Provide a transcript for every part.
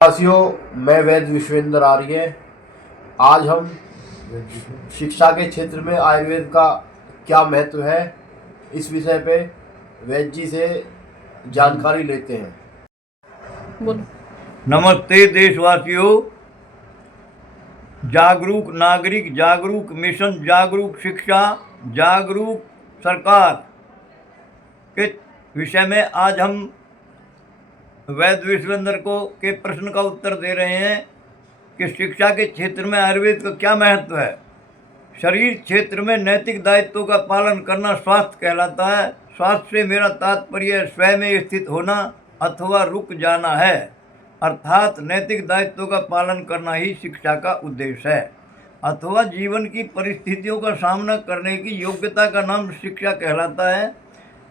वासियों, मैं वैद्य विश्वेंद्र आर्य। आज हम शिक्षा के क्षेत्र में आयुर्वेद का क्या महत्व है, इस विषय पे वैद्य जी से जानकारी लेते हैं। बोलो। नमस्ते देशवासियों। जागरूक नागरिक, जागरूक मिशन, जागरूक शिक्षा, जागरूक सरकार के विषय में आज हम वैद्य विश्वेंद्र को के प्रश्न का उत्तर दे रहे हैं कि शिक्षा के क्षेत्र में आयुर्वेद का क्या महत्व है। शरीर क्षेत्र में नैतिक दायित्वों का पालन करना स्वास्थ्य कहलाता है। स्वास्थ्य से मेरा तात्पर्य स्वयं में स्थित होना अथवा रुक जाना है, अर्थात नैतिक दायित्वों का पालन करना ही शिक्षा का उद्देश्य है, अथवा जीवन की परिस्थितियों का सामना करने की योग्यता का नाम शिक्षा कहलाता है।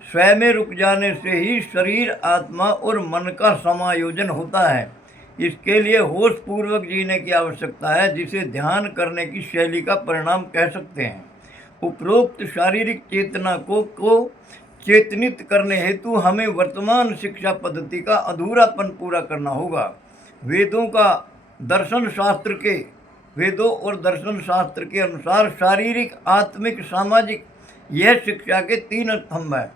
स्वयं में रुक जाने से ही शरीर, आत्मा और मन का समायोजन होता है। इसके लिए होश पूर्वक जीने की आवश्यकता है, जिसे ध्यान करने की शैली का परिणाम कह सकते हैं। उपरोक्त शारीरिक चेतना को चेतनित करने हेतु हमें वर्तमान शिक्षा पद्धति का अधूरापन पूरा करना होगा। वेदों और दर्शन शास्त्र के अनुसार शारीरिक, आत्मिक, सामाजिक यह शिक्षा के 3 स्तंभ हैं।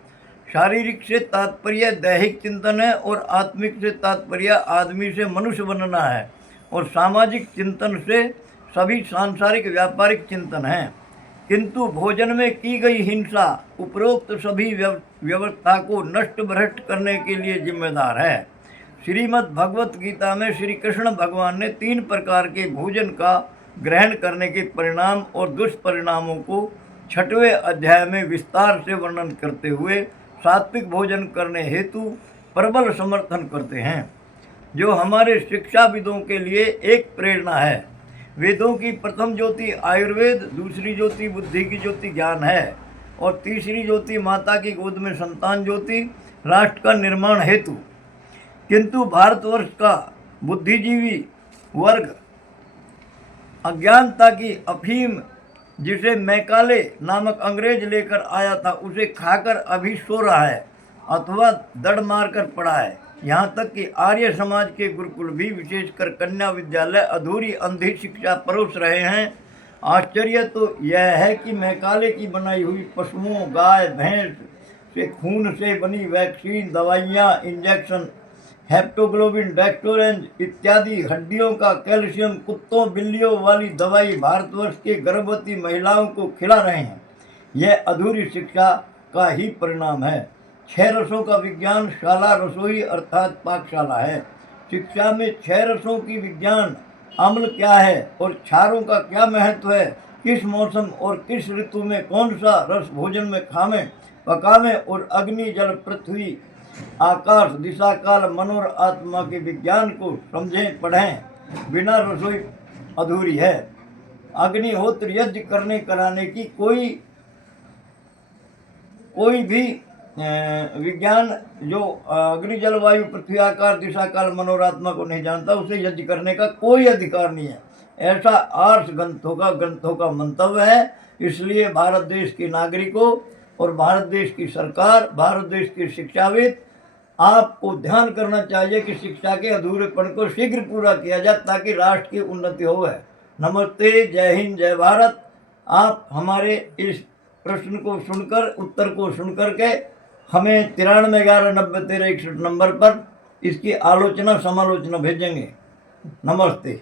शारीरिक से तात्पर्य दैहिक चिंतन है और आत्मिक से तात्पर्य आदमी से मनुष्य बनना है, और सामाजिक चिंतन से सभी सांसारिक व्यापारिक चिंतन हैं। किंतु भोजन में की गई हिंसा उपरोक्त सभी व्यवस्था को नष्ट भ्रष्ट करने के लिए जिम्मेदार है। श्रीमद् भगवत गीता में श्री कृष्ण भगवान ने 3 प्रकार के भोजन का ग्रहण करने के परिणाम और दुष्परिणामों को 6वें अध्याय में विस्तार से वर्णन करते हुए सात्विक भोजन करने हेतु प्रबल समर्थन करते हैं, जो हमारे शिक्षाविदों के लिए एक प्रेरणा है। वेदों की प्रथम ज्योति आयुर्वेद, दूसरी ज्योति बुद्धि की ज्योति ज्ञान है, और तीसरी ज्योति माता की गोद में संतान ज्योति राष्ट्र का निर्माण हेतु। किंतु भारतवर्ष का बुद्धिजीवी वर्ग अज्ञानता की अफीम, जिसे मैकाले नामक अंग्रेज लेकर आया था, उसे खाकर अभी सो रहा है अथवा दड़ मारकर पड़ा है। यहाँ तक कि आर्य समाज के गुरुकुल भी, विशेषकर कन्या विद्यालय, अधूरी अंधी शिक्षा परोस रहे हैं। आश्चर्य तो यह है कि मैकाले की बनाई हुई पशुओं, गाय भैंस से खून से बनी वैक्सीन, दवाइयाँ, इंजेक्शन, हेप्टोग्लोबिन, डेक्टोरेंज इत्यादि, हड्डियों का कैल्शियम, कुत्तों बिल्लियों वाली दवाई भारतवर्ष के गर्भवती महिलाओं को खिला रहे हैं। यह अधूरी शिक्षा का ही परिणाम है। 6 रसों का विज्ञान शाला रसोई अर्थात पाकशाला है। शिक्षा में 6 रसों की विज्ञान, अम्ल क्या है और क्षारों का क्या महत्व है, किस मौसम और किस ऋतु में कौन सा रस भोजन में खावें पकावें, और अग्नि जल पृथ्वी आकाश दिशा काल मन और आत्मा के विज्ञान को समझें पढ़ें बिना रसोई अधूरी है। अग्निहोत्र यज्ञ करने कराने की कोई भी विज्ञान जो अग्नि जल वायु पृथ्वी आकाश दिशा काल मन और आत्मा को नहीं जानता, उसे यज्ञ करने का कोई अधिकार नहीं है, ऐसा आर्ष ग्रंथों का मंतव्य है। इसलिए भारत देश के नागरिकों और भारत देश की सरकार, भारत देश के शिक्षाविद, आपको ध्यान करना चाहिए कि शिक्षा के अधूरेपन को शीघ्र पूरा किया जाए, ताकि राष्ट्र की उन्नति हो। नमस्ते, जय हिंद, जय भारत। आप हमारे इस प्रश्न को सुनकर, उत्तर को सुनकर के हमें 9311901361 नंबर पर इसकी आलोचना समालोचना भेजेंगे। नमस्ते।